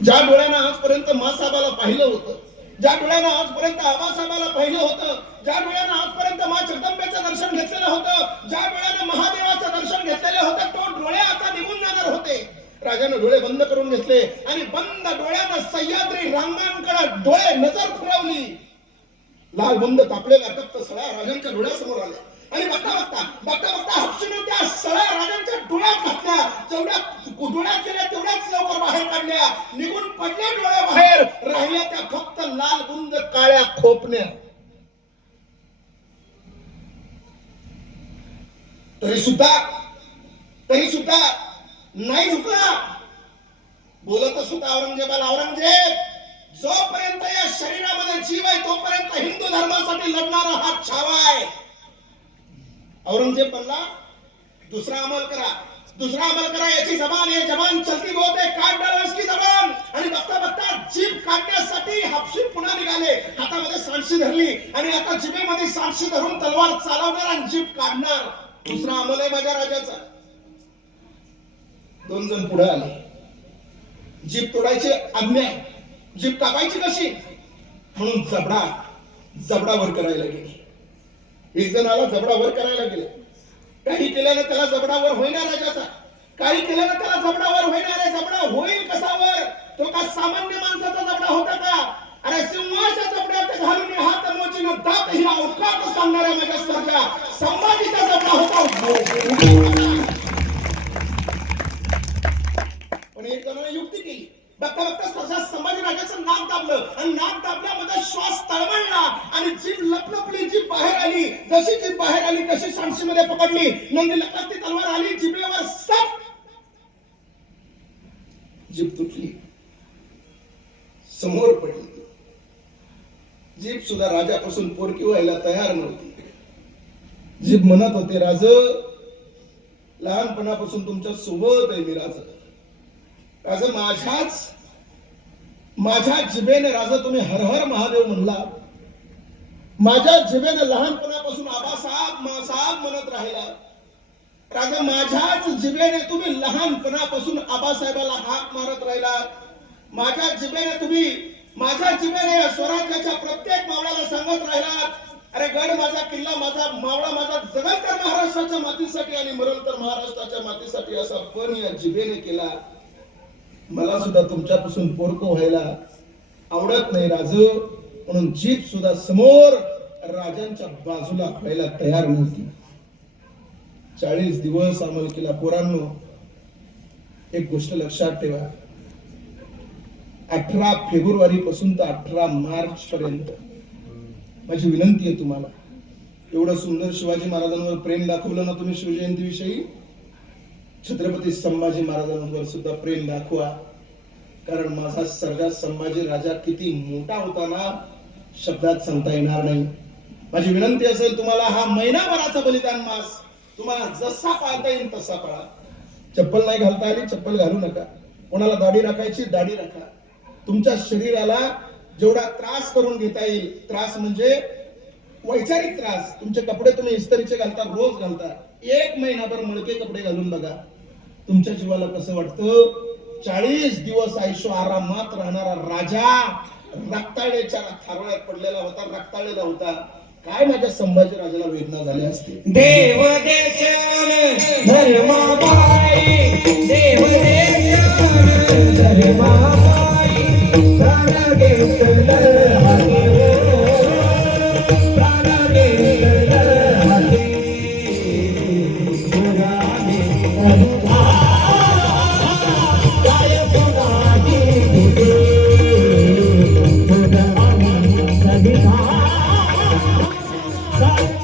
ज्या डोळ्यानं आजपर्यंत मासाहेबाला पाहिलं होतं, ज्या डोळ्यानं आजपर्यंत आबासाहेबाला पाहिलं होतं, ज्या डोळ्यानं आजपर्यंत मा जगदंबेचं दर्शन घेतलेलं होतं, ज्या डोळ्यानं महादेवाचं दर्शन घेतलेलं होतं, तो डोळे आता निघून जाणार होते. राजानं डोळे बंद करून घेतले आणि बंद डोळ्यानं सह्याद्री रांगांकडे डोळे नजर फिरवली. लाल बुंद तापलेल्या तप्त सळ्या राजांच्या डोळ्यासमोर आल्या आणि बघता हपशीने त्या सळ्या राजांच्या डोळ्यात घातल्या. जेवढ्या डोळ्यात गेल्या तेवढ्याच लवकर बाहेर काढल्या. निघून पडल्या डोळ्या बाहेर, राहिल्या त्या फक्त लाल बुंद काळ्या खोपण्या. तरी सुद्धा नाही झुकला. बोलतच होता औरंगजेबाला, औरंगजेब, जोपर्यंत या शरीरामध्ये जीव आहे तोपर्यंत हिंदू धर्मासाठी लढणारा हा छावा आहे. औरंगजेब म्हणला, दूसरा अमल करा, याची जबान, ये जबान चलती बहुत है, काट डालो इसकी जबान. आणि बघता जीभ काढण्यासाठी हापशी पुन्हा निघाले. हातामध्ये सांडशी धरली आणि आता जिभेमध्ये सांडशी धरून तलवार चालवणार आणि जीभ काढणार. दुसरा अमल आहे माझ्या राजाचा. 2 जण पुढे आले. जीभ तोडायची आज्ञा, जीभ कापायची कशी म्हणून जबडा वर करायला गेले. एक जण आला, जबडा वर करायला गेले. काही केल्यानं त्याला जबडा वर होईना राजाचा, काही केल्यानं त्याला जबडा वर होईना रे. जबडा होईल कसा वर? तो का सामान्य माणसाचा जबडा होता का? अरे सिंहाच्या जबड्यात घालून हात मोचीनं दात ही अवकात सांगणाऱ्या माझ्या सरच्या संभाजीचा जबडा होता. पण एक जणाने युक्ती केली. बघता सरजा संभाजी राजाचं नाक दाबलं आणि नाक दाबल्यामध्ये श्वास तळमळला आणि जीभ लपलपली, जीभ बाहेर आली. जशी जीभ बाहेर आली तशी सांडशीमध्ये पकडली. नंदी लकाती तलवार आली, जिभेवर सप, जीभ तुटली, समोर पडली. जीभ सुद्धा राजापासून पोरकी व्हायला तयार नव्हती. जीभ म्हणत होते, राज, लहानपणापासून तुमच्या सोबत आहे मी राज. राजा माझ्या जिभेने राजा तुम्ही हर हर महादेव म्हणला. माझ्या जिभेने लहानपणापासून आबासाहेब मासाहेब म्हणत राहिला. राजा माझ्याच जिभेने तुम्ही लहानपणापासून आबासाहेबाला हाक मारत राहिला. माझ्या जिभेने स्वराज्याच्या प्रत्येक मावळ्याला सांगत राहिला, अरे गड माझा, किल्ला माझा, मावळा माझा, जगल तर महाराष्ट्राच्या मातीसाठी आणि मरल तर महाराष्ट्राच्या मातीसाठी, असा पण या जिभेने केला. मला सुद्धा तुमच्यापासून पोरको व्हायला आवडत नाही राज, म्हणून जीभ सुद्धा समोर राजांच्या बाजूला व्हायला तयार नव्हती. 40 दिवस अंमल केला. पोरांनो, एक गोष्ट लक्षात ठेवा, 18 फेब्रुवारी पासून तर 18 मार्च पर्यंत माझी विनंती आहे तुम्हाला, एवढं सुंदर शिवाजी महाराजांवर प्रेम दाखवलं ना तुम्ही शिवजयंती विषयी, छत्रपती संभाजी महाराजांवर सुद्धा प्रेम दाखवा. कारण माझा सर्जा संभाजी राजा किती मोठा होता ना, शब्दात सांगता येणार नाही. माझी विनंती असेल तुम्हाला, हा महिनाभराचा बलिदान मास तुम्हाला जसा पाळता येईल तसा पाळा. चप्पल नाही घालता आली, चप्पल घालू नका. कोणाला दाढी राखायची, दाढी राखा. तुमच्या शरीराला जेवढा त्रास करून घेता येईल, त्रास म्हणजे वैचारिक त्रास, तुमचे कपडे तुम्ही इस्त्रीचे घालता, रोज घालता, 1 महिनाभर मळके कपडे घालून बघा, तुमच्या जीवाला कसं वाटतं. 40 दिवस आयुष्य आरामात राहणारा राजा रक्ताळेच्या थारोळ्यात पडलेला होता, रक्ताळलेला होता. काय माझ्या संभाजी राजाला वेदना झाल्या असते. देव देशान धर्माबाई, देव देशान धर्माबाई, प्राण घेतलं हाती, प्राण घेतलं हाती. Bye.